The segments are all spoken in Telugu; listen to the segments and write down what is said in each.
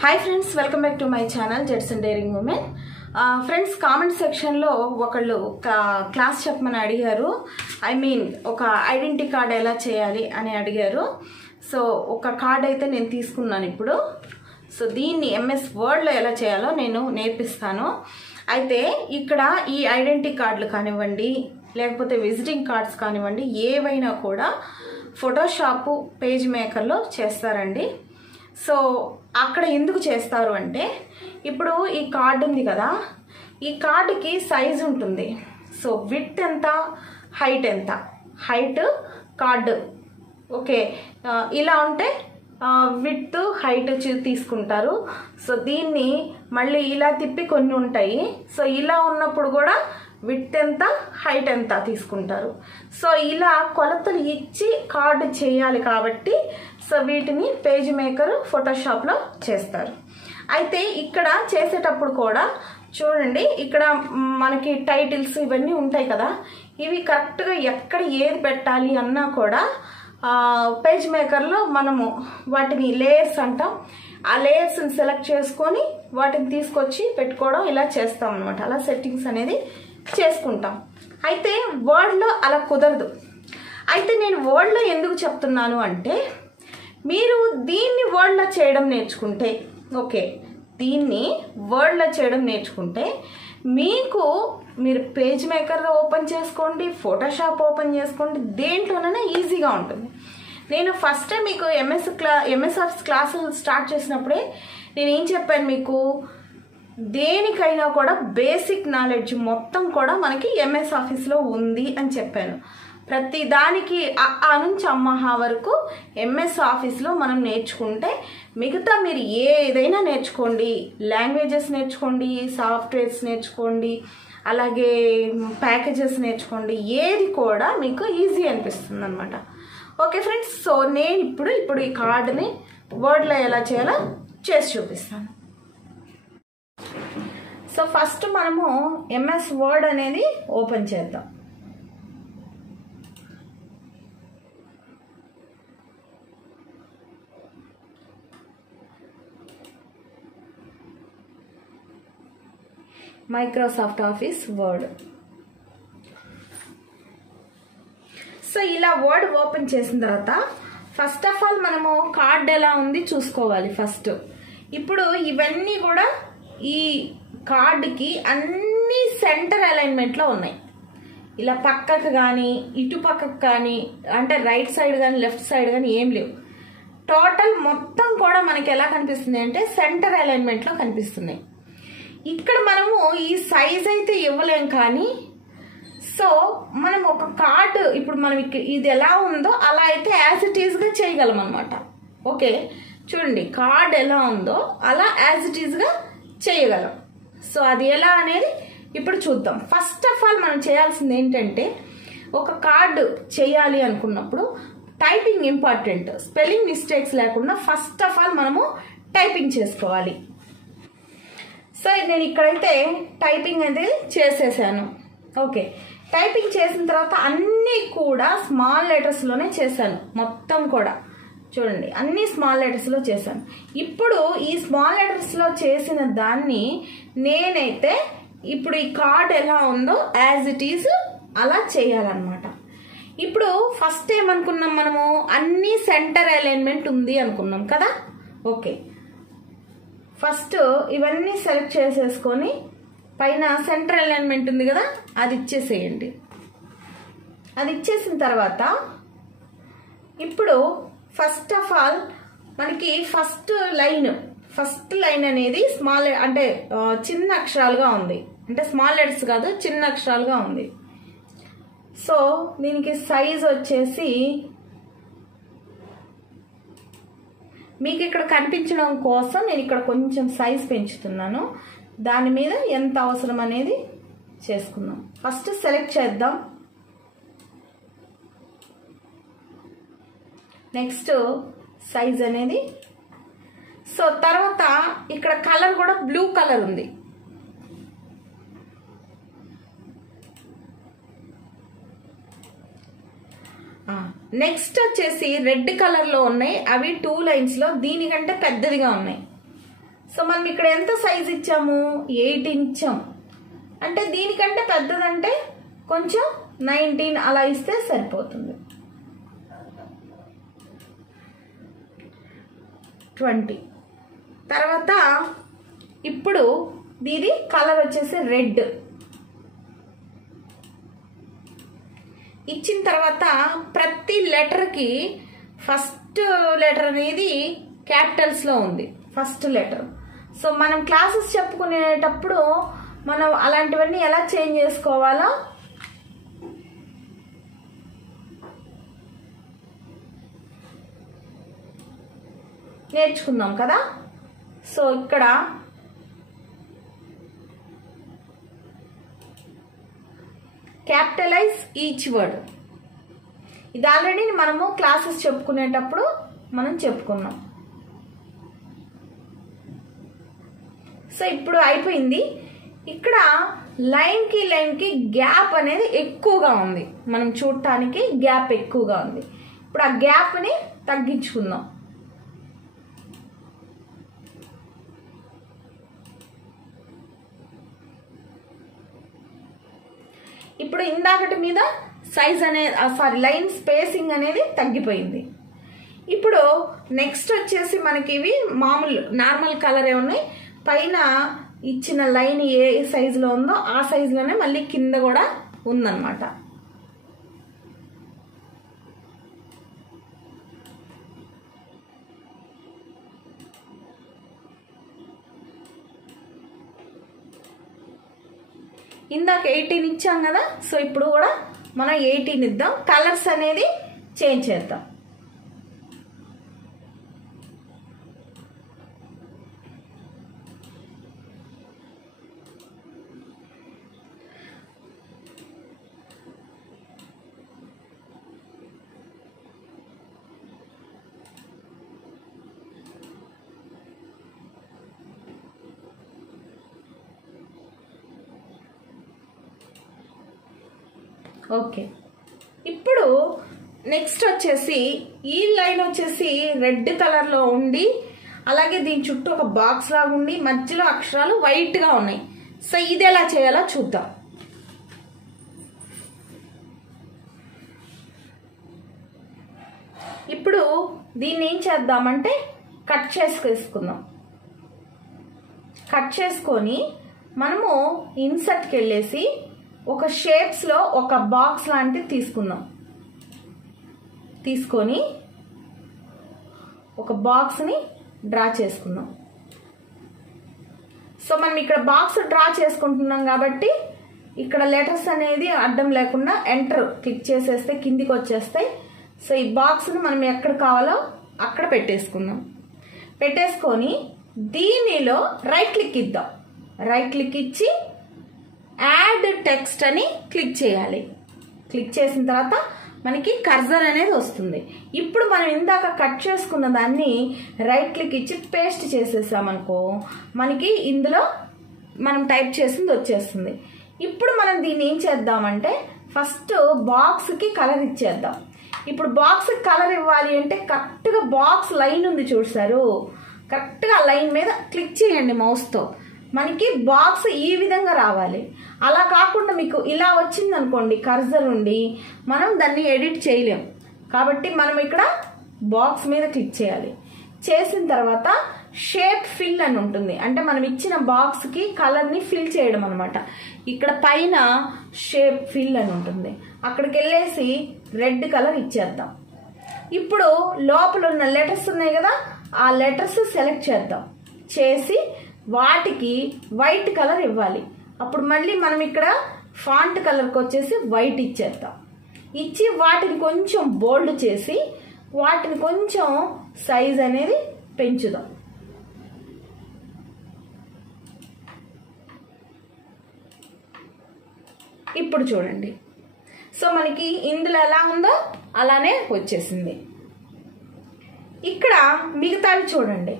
High friends welcome back to my channel jets and daring women friends comment section लो ఒకళ్ళు క్లాస్ చెప్పమని అడిగారు ఐ మీన్ ఒక ఐడెంటిటీ కార్డ్ ఎలా చేయాలి అని అడిగారు సో ఒక కార్డ్ అయితే నేను తీసుకున్నాను ఇప్పుడు సో దీన్ని ఎంఎస్ వర్డ్ లో ఎలా చేయాలో నేను నేర్పిస్తాను అయితే ఇక్కడ ఈ ఐడెంటిటీ కార్డులు కానివ్వండి లేకపోతే విజిటింగ్ కార్డ్స్ కానివ్వండి ఏవైనా కూడా ఫోటోషాప్ పేజ్ మేకర్ లో చేస్తారండి సో అక్కడ ఎందుకు చేస్తారు అంటే ఇప్పుడు ఈ కార్డ్ ఉంది కదా ఈ కార్డ్ కి సైజ్ ఉంటుంది సో విడ్త్ ఎంత హైట్ ఎంత హైట్ కార్డ్ ఓకే ఇలా ఉంటే విడ్త్ హైట్ తీసుకుంటారు సో దీన్ని మళ్ళీ ఇలా తిప్పి కొన్ని ఉంటాయి సో ఇలా ఉన్నప్పుడు కూడా విడ్త్ ఎంత హైట్ ఎంత తీసుకుంటారు సో ఇలా కొలతలు ఇచ్చి కార్డ్ చేయాలి కాబట్టి సో వీటిని పేజ్ మేకర్ ఫోటోషాప్ లో చేస్తారు అయితే ఇక్కడ చేసేటప్పుడు కూడా చూడండి ఇక్కడ మనకి టైటిల్స్ ఇవన్నీ ఉంటాయి కదా ఇవి కరెక్ట్ గా ఎక్కడ ఏది పెట్టాలి అన్నా కూడా పేజ్ మేకర్ లో మనము వాటిని లేయర్స్ అంటాం ఆ లేయర్స్ ని సెలెక్ట్ చేసుకొని వాటిని తీసుకొచ్చి పెట్టుకోవడం ఇలా చేస్తాం అన్నమాట అలా సెట్టింగ్స్ అనేది చేసుకుంటాం అయితే వర్డ్ లో అలా కుదరదు అయితే నేను వర్డ్ లో ఎందుకు చెప్తున్నాను అంటే మీరు దీన్ని వర్డ్ లో చేయడం నేర్చుకుంటే ఓకే దీన్ని వర్డ్ లో చేయడం నేర్చుకుంటే మీకు మీరు పేజ్ మేకర్ ఓపెన్ చేసుకోండి ఫోటోషాప్ ఓపెన్ చేసుకోండి దేంట్లోనైనా ఈజీగా ఉంటుంది నేను ఫస్ట్ టైం మీకు ఎంఎస్ ఆఫీస్ క్లాసులు స్టార్ట్ చేసినప్పుడే నేను ఏం చెప్పాను మీకు దేనికైనా కూడా బేసిక్ నాలెడ్జ్ మొత్తం కూడా మనకి ఎంఎస్ ఆఫీస్ లో ఉంది అని చెప్పాను ప్రతి దానికి ఆ నుంచి అమ్మహా వరకు ఎంఎస్ ఆఫీస్ లో మనం నేర్చుకుంటే మిగతా మీరు ఏదైనా నేర్చుకోండి లాంగ్వేజెస్ నేర్చుకోండి సాఫ్ట్వేర్స్ నేర్చుకోండి అలాగే ప్యాకేజెస్ నేర్చుకోండి ఏది కూడా మీకు ఈజీ అనిపిస్తుంది అనమాట ఓకే ఫ్రెండ్స్ సో నేను ఇప్పుడు ఈ కార్డుని వర్డ్లో ఎలా చేయాలో చేసి చూపిస్తాను సో ఫస్ట్ మనము ఎంఎస్ వర్డ్ అనేది ఓపెన్ చేద్దాం మైక్రోసాఫ్ట్ ఆఫీస్ వర్డ్ సో ఇలా వర్డ్ ఓపెన్ చేసిన తర్వాత ఫస్ట్ ఆఫ్ ఆల్ మనము కార్డ్ ఎలా ఉంది చూసుకోవాలి ఫస్ట్ ఇప్పుడు ఇవన్నీ కూడా ఈ కార్డుకి అన్ని సెంటర్ అలైన్మెంట్ లో ఉన్నాయి ఇలా పక్కకు కానీ ఇటు పక్కకు కానీ అంటే రైట్ సైడ్ కానీ లెఫ్ట్ సైడ్ కానీ ఏం లేవు టోటల్ మొత్తం కూడా మనకి ఎలా కనిపిస్తుంది అంటే సెంటర్ అలైన్మెంట్ లో కనిపిస్తున్నాయి ఇక్కడ మనము ఈ సైజ్ అయితే ఇవ్వలేం కానీ సో మనం ఒక కార్డు ఇప్పుడు మనం ఇది ఎలా ఉందో అలా అయితే యాజ్ ఇట్ ఈజ్ గా చేయగలం అనమాట ఓకే చూడండి కార్డ్ ఎలా ఉందో అలా యాజ్ ఇట్ ఈజ్ గా చేయగలం సో అది ఎలా అనేది ఇప్పుడు చూద్దాం ఫస్ట్ ఆఫ్ ఆల్ మనం చేయాల్సింది ఏంటంటే ఒక కార్డు చేయాలి అనుకున్నప్పుడు టైపింగ్ ఇంపార్టెంట్ స్పెల్లింగ్ మిస్టేక్స్ లేకుండా ఫస్ట్ ఆఫ్ ఆల్ మనము టైపింగ్ చేసుకోవాలి సో నేను ఇక్కడైతే టైపింగ్ అనేది చేసేసాను ఓకే టైపింగ్ చేసిన తర్వాత అన్ని కూడా స్మాల్ లెటర్స్ లోనే చేశాను మొత్తం కూడా చూడండి అన్ని స్మాల్ లెటర్స్ లో చేశాను ఇప్పుడు ఈ స్మాల్ లెటర్స్ లో చేసిన దాన్ని నేనైతే ఇప్పుడు ఈ కార్డ్ ఎలా ఉందో యాజ్ ఇట్ ఈజ్ అలా చేయాలన్నమాట ఇప్పుడు ఫస్ట్ ఏమనుకున్నాం మనము అన్ని సెంటర్ అలైన్మెంట్ ఉంది అనుకున్నాం కదా ఓకే ఫస్ట్ ఇవన్నీ సెలెక్ట్ చేసేసుకొని పైన సెంటర్ అలైన్మెంట్ ఉంది కదా అది ఇచ్చేసేయండి అది ఇచ్చేసిన తర్వాత ఇప్పుడు ఫస్ట్ ఆఫ్ ఆల్ మనకి ఫస్ట్ లైన్ అనేది స్మాల్ అంటే చిన్న అక్షరాలుగా ఉంది అంటే స్మాల్ లెటర్స్ కాదు చిన్న అక్షరాలుగా ఉంది సో దీనికి సైజ్ వచ్చేసి మీకు ఇక్కడ కనిపించడం కోసం నేను ఇక్కడ కొంచెం సైజ్ పెంచుతున్నాను దాని మీద ఎంత అవసరం అనేది చేసుకుందాం ఫస్ట్ సెలెక్ట్ చేద్దాం నెక్స్ట్ సైజ్ అనేది సో తర్వాత ఇక్కడ కలర్ కూడా బ్లూ కలర్ ఉంది నెక్స్ట్ వచ్చేసి రెడ్ కలర్ లో ఉన్నాయి అవి 2 లైన్స్ లో దీనికంటే పెద్దదిగా ఉన్నాయి సో మనం ఇక్కడ ఎంత సైజ్ ఇచ్చాము, 18 ఇచ్చాము. అంటే దీనికంటే పెద్దదంటే కొంచెం 19 అలా ఇస్తే సరిపోతుంది. 20. తర్వాత ఇప్పుడు దీని కలర్ వచ్చేసి రెడ్ ఇచ్చిన తర్వాత ప్రతి లెటర్కి ఫస్ట్ లెటర్ అనేది క్యాపిటల్స్లో ఉంది, ఫస్ట్ లెటర్. సో మనం క్లాసెస్ చెప్పుకునేటప్పుడు మనం అలాంటివన్నీ ఎలా చేంజ్ చేసుకోవాలో నేర్చుకుందాం కదా. సో ఇక్కడ క్యాపిటలైజ్ ఈచ్ వర్డ్, ఇది ఆల్రెడీ మనము క్లాసెస్ చెప్పుకునేటప్పుడు మనం చెప్పుకున్నాం. సో ఇప్పుడు అయిపోయింది. ఇక్కడ లైన్కి లైన్కి గ్యాప్ అనేది ఎక్కువగా ఉంది, మనం చూడటానికి గ్యాప్ ఎక్కువగా ఉంది. ఇప్పుడు ఆ గ్యాప్ని తగ్గించుకుందాం. ఇప్పుడు ఇందాకటి మీద సైజ్ అనేది లైన్ స్పేసింగ్ అనేది తగ్గిపోయింది. ఇప్పుడు నెక్స్ట్ వచ్చేసి మనకి ఇవి మామూలు నార్మల్ కలరే ఉన్నాయి. పైన ఇచ్చిన లైన్ ఏ సైజులో ఉందో ఆ సైజులోనే మళ్ళీ కింద కూడా ఉందన్నమాట. ఇందాక 18 ఇచ్చాం కదా. సో ఇప్పుడు కూడా మనం 18 ఇద్దాం. కలర్స్ అనేది చేంజ్ చేద్దాం. ఓకే, ఇప్పుడు నెక్స్ట్ వచ్చేసి ఈ లైన్ వచ్చేసి రెడ్ కలర్లో ఉండి అలాగే దీని చుట్టూ ఒక బాక్స్ లాగా ఉండి మధ్యలో అక్షరాలు వైట్గా ఉన్నాయి. సో ఇది ఎలా చేయాలో చూద్దాం. ఇప్పుడు దీన్ని ఏం చేద్దామంటే కట్ చేసుకుందాం. కట్ చేసుకొని మనము ఇన్సర్ట్కి వెళ్ళేసి ఒక షేప్స్లో ఒక బాక్స్ లాంటిది తీసుకుందాం. తీసుకొని ఒక బాక్స్ని డ్రా చేసుకుందాం. సో మనం ఇక్కడ బాక్స్ డ్రా చేసుకుంటున్నాం కాబట్టి ఇక్కడ లెటర్స్ అనేది అడ్డం లేకుండా ఎంటర్ క్లిక్ చేసేస్తే కిందికి వచ్చేస్తాయి. సో ఈ బాక్స్ని మనం ఎక్కడ కావాలో అక్కడ పెట్టేసుకుందాం. పెట్టేసుకొని దీనిలో రైట్ క్లిక్ ఇద్దాం. రైట్ క్లిక్ ఇచ్చి యాడ్ టెక్స్ట్ అని క్లిక్ చేయాలి. క్లిక్ చేసిన తర్వాత మనకి కర్సర్ అనేది వస్తుంది. ఇప్పుడు మనం ఇందాక కట్ చేసుకున్న దాన్ని రైట్ క్లిక్ ఇచ్చి పేస్ట్ చేసేసామనుకో మనకి ఇందులో మనం టైప్ చేసింది వచ్చేస్తుంది. ఇప్పుడు మనం దీన్ని ఏం చేద్దామంటే ఫస్ట్ బాక్స్కి కలర్ ఇచ్చేద్దాం. ఇప్పుడు బాక్స్కి కలర్ ఇవ్వాలి అంటే కరెక్ట్గా బాక్స్ లైన్ ఉంది చూసారు, కరెక్ట్గా లైన్ మీద క్లిక్ చేయండి మౌస్తో. మనకి బాక్స్ ఈ విధంగా రావాలి. అలా కాకుండా మీకు ఇలా వచ్చింది అనుకోండి కర్సర్ ఉండి మనం దాన్ని ఎడిట్ చేయలేం. కాబట్టి మనం ఇక్కడ బాక్స్ మీద క్లిక్ చేయాలి. చేసిన తర్వాత షేప్ ఫిల్ అని ఉంటుంది, అంటే మనం ఇచ్చిన బాక్స్కి కలర్ని ఫిల్ చేయడం అనమాట. ఇక్కడ పైన షేప్ ఫిల్ అని ఉంటుంది, అక్కడికి వెళ్ళేసి రెడ్ కలర్ ఇచ్చేద్దాం. ఇప్పుడు లోపల ఉన్న లెటర్స్ ఉన్నాయి కదా, ఆ లెటర్స్ సెలెక్ట్ చేద్దాం. చేసి వాటికి వైట్ కలర్ ఇవ్వాలి. అప్పుడు మళ్ళీ మనం ఇక్కడ ఫాంట్ కలర్కి వచ్చేసి వైట్ ఇచ్చేద్దాం. ఇచ్చి వాటిని కొంచెం బోల్డ్ చేసి వాటిని కొంచెం సైజ్ అనేది పెంచుదాం. ఇప్పుడు చూడండి, సో మనకి ఇందులో ఎలా ఉందో అలానే వచ్చేసింది. ఇక్కడ మిగతావి చూడండి,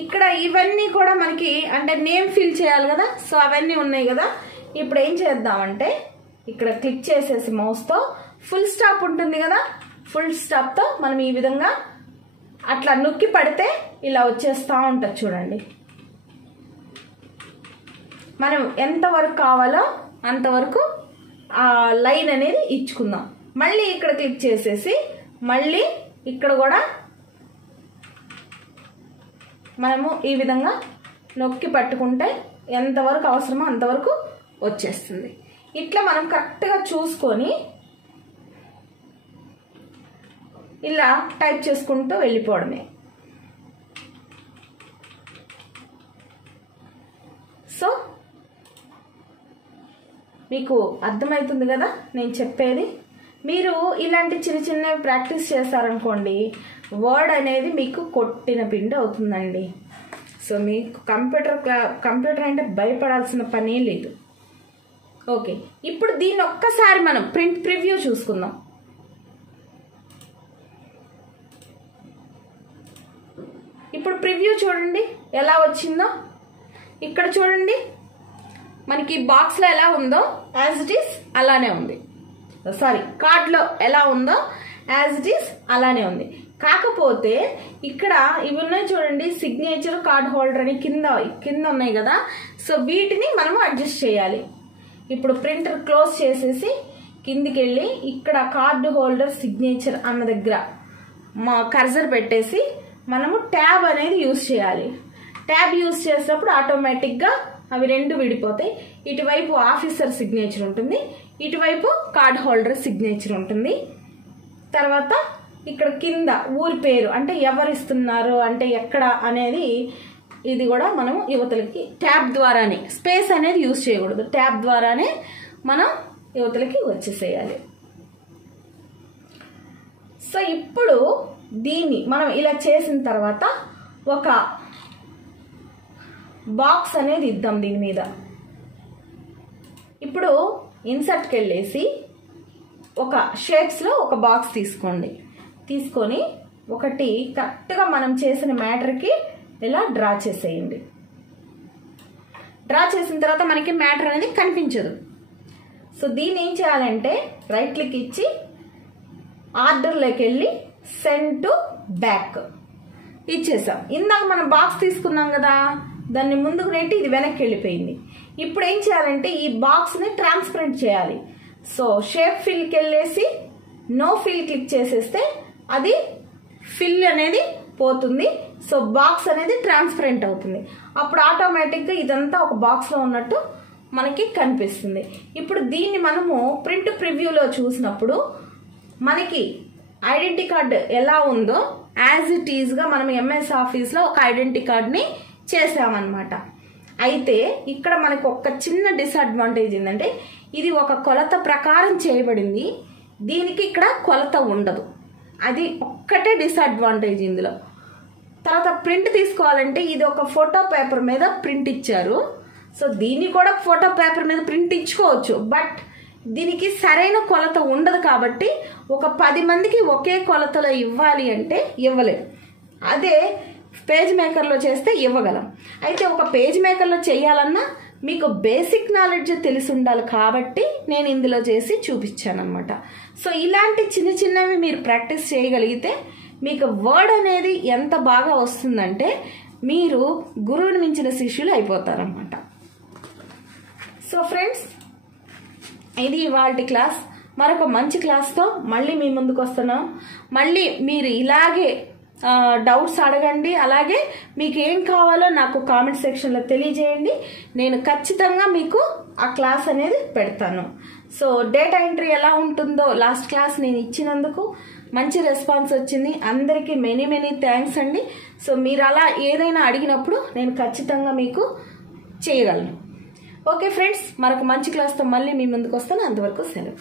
ఇక్కడ ఇవన్నీ కూడా మనకి అంటే నేమ్ ఫిల్ చేయాలి కదా. సో అవన్నీ ఉన్నాయి కదా. ఇప్పుడు ఏం చేద్దామంటే ఇక్కడ క్లిక్ చేసేసి మౌస్తో ఫుల్ స్టాప్ ఉంటుంది కదా, ఫుల్ స్టాప్తో మనం ఈ విధంగా అట్లా నొక్కి పడితే ఇలా వచ్చేస్తూ ఉంటుంది చూడండి. మనం ఎంతవరకు కావాలో అంతవరకు ఆ లైన్ అనేది ఇచ్చుకుందాం. మళ్ళీ ఇక్కడ క్లిక్ చేసేసి మళ్ళీ ఇక్కడ కూడా మనము ఈ విధంగా నొక్కి పట్టుకుంటే ఎంతవరకు అవసరమో అంతవరకు వచ్చేస్తుంది. ఇట్లా మనం కరెక్ట్గా చూసుకొని ఇలా టైప్ చేసుకుంటూ వెళ్ళిపోవడమే. సో మీకు అర్థమవుతుంది కదా నేను చెప్పేది. మీరు ఇలాంటి చిన్న చిన్నవి ప్రాక్టీస్ చేస్తారనుకోండి, వర్డ్ అనేది మీకు కొట్టిన పిండి అవుతుందండి. సో మీకు కంప్యూటర్ అంటే భయపడాల్సిన పనే లేదు. ఓకే, ఇప్పుడు దీన్ని ఒక్కసారి మనం ప్రింట్ ప్రివ్యూ చూసుకుందాం. ఇప్పుడు ప్రివ్యూ చూడండి ఎలా వచ్చిందో. ఇక్కడ చూడండి మనకి బాక్స్లో ఎలా ఉందో యాజ్ ఇట్ ఈస్ అలానే ఉంది. సారీ, కార్డ్లో ఎలా ఉందో యాజ్ ఇట్ ఈస్ అలానే ఉంది. కాకపోతే ఇక్కడ ఇవి ఉన్నాయి చూడండి, సిగ్నేచర్, కార్డ్ హోల్డర్ అని కింద ఉన్నాయి కదా. సో వీటిని మనము అడ్జస్ట్ చేయాలి. ఇప్పుడు ప్రింటర్ క్లోజ్ చేసేసి కిందికి వెళ్ళి ఇక్కడ కార్డ్ హోల్డర్ సిగ్నేచర్ అన్న దగ్గర మా కర్సర్ పెట్టేసి మనము ట్యాబ్ అనేది యూజ్ చేయాలి. ట్యాబ్ యూజ్ చేసినప్పుడు ఆటోమేటిక్గా అవి రెండు విడిపోతాయి. ఇటువైపు ఆఫీసర్ సిగ్నేచర్ ఉంటుంది, ఇటువైపు కార్డ్ హోల్డర్ సిగ్నేచర్ ఉంటుంది. తర్వాత ఇక్కడ కింద ఊరి పేరు అంటే ఎవరు ఇస్తున్నారు అంటే ఎక్కడ అనేది ఇది కూడా మనము యువతలకి ట్యాబ్ ద్వారానే, స్పేస్ అనేది యూజ్ చేయకూడదు, ట్యాబ్ ద్వారానే మనం యువతలకి వచ్చేసేయాలి. సో ఇప్పుడు దీన్ని మనం ఇలా చేసిన తర్వాత ఒక బాక్స్ అనేది ఇద్దాం దీని మీద. ఇప్పుడు ఇన్సర్ట్కి వెళ్ళేసి ఒక షేప్స్లో ఒక బాక్స్ తీసుకోండి. తీసుకొని ఒకటి కరెక్ట్గా మనం చేసిన మ్యాటర్కి ఇలా డ్రా చేసేయండి. డ్రా చేసిన తర్వాత మనకి మ్యాటర్ అనేది కనిపించదు. సో దీన్ని ఏం చేయాలంటే రైట్ క్లిక్ ఇచ్చి ఆర్డర్లోకి వెళ్ళి సెండ్ టు బ్యాక్ ఇచ్చేసాం. ఇందాక మనం బాక్స్ తీసుకున్నాం కదా, దాన్ని ముందుకు నెట్టి ఇది వెనక్కి వెళ్ళిపోయింది. ఇప్పుడు ఏం చేయాలంటే ఈ బాక్స్ని ట్రాన్స్పరెంట్ చేయాలి. సో షేప్ ఫిల్కి వెళ్ళేసి నో ఫిల్ క్లిక్ చేసేస్తే అది ఫిల్ అనేది పోతుంది. సో బాక్స్ అనేది ట్రాన్స్పరెంట్ అవుతుంది. అప్పుడు ఆటోమేటిక్గా ఇదంతా ఒక బాక్స్లో ఉన్నట్టు మనకి కనిపిస్తుంది. ఇప్పుడు దీన్ని మనము ప్రింట్ ప్రివ్యూలో చూసినప్పుడు మనకి ఐడెంటిటీ కార్డ్ ఎలా ఉందో యాజ్ ఇట్ ఈజ్గా మనం ఎంఎస్ ఆఫీస్లో ఒక ఐడెంటిటీ కార్డ్ని చేసామన్నమాట. అయితే ఇక్కడ మనకు ఒక చిన్న డిసడ్వాంటేజ్ ఏంటంటే ఇది ఒక కొలత ప్రకారం చేయబడింది, దీనికి ఇక్కడ కొలత ఉండదు. అది ఒక్కటే డిసడ్వాంటేజ్ ఇందులో. తర్వాత ప్రింట్ తీసుకోవాలంటే ఇది ఒక ఫోటో పేపర్ మీద ప్రింట్ ఇచ్చారు. సో దీన్ని కూడా ఫోటో పేపర్ మీద ప్రింట్ ఇచ్చుకోవచ్చు, బట్ దీనికి సరైన కొలత ఉండదు. కాబట్టి ఒక 10 మందికి ఒకే కొలతలో ఇవ్వాలి అంటే ఇవ్వలేం. అదే పేజ్ మేకర్లో చేస్తే ఇవ్వగలం. అయితే ఒక పేజ్ మేకర్లో చేయాలన్నా మీకు బేసిక్ నాలెడ్జ్ తెలిసి ఉండాలి కాబట్టి నేను ఇందులో చేసి చూపించాను అనమాట. సో ఇలాంటి చిన్న చిన్నవి మీరు ప్రాక్టీస్ చేయగలిగితే మీకు వర్డ్ అనేది ఎంత బాగా వస్తుందంటే మీరు గురువుని మించిన శిష్యులు అయిపోతారన్నమాట. సో ఫ్రెండ్స్, ఇది ఇవాల్టి క్లాస్. మరొక మంచి క్లాస్తో మళ్ళీ మీ ముందుకు వస్తున్నాం. మళ్ళీ మీరు ఇలాగే డౌట్స్ అడగండి. అలాగే మీకు ఏం కావాలో నాకు కామెంట్ సెక్షన్లో తెలియజేయండి. నేను ఖచ్చితంగా మీకు ఆ క్లాస్ అనేది పెడతాను. సో డేటా ఎంట్రీ ఎలా ఉంటుందో లాస్ట్ క్లాస్ నేను ఇచ్చినందుకు మంచి రెస్పాన్స్ వచ్చింది. అందరికీ మెనీ థ్యాంక్స్ అండి. సో మీరు అలా ఏదైనా అడిగినప్పుడు నేను ఖచ్చితంగా మీకు చేయగలను. ఓకే ఫ్రెండ్స్, మరొక మంచి క్లాస్తో మళ్ళీ మీ ముందుకు వస్తాను. అంతవరకు సెలవు.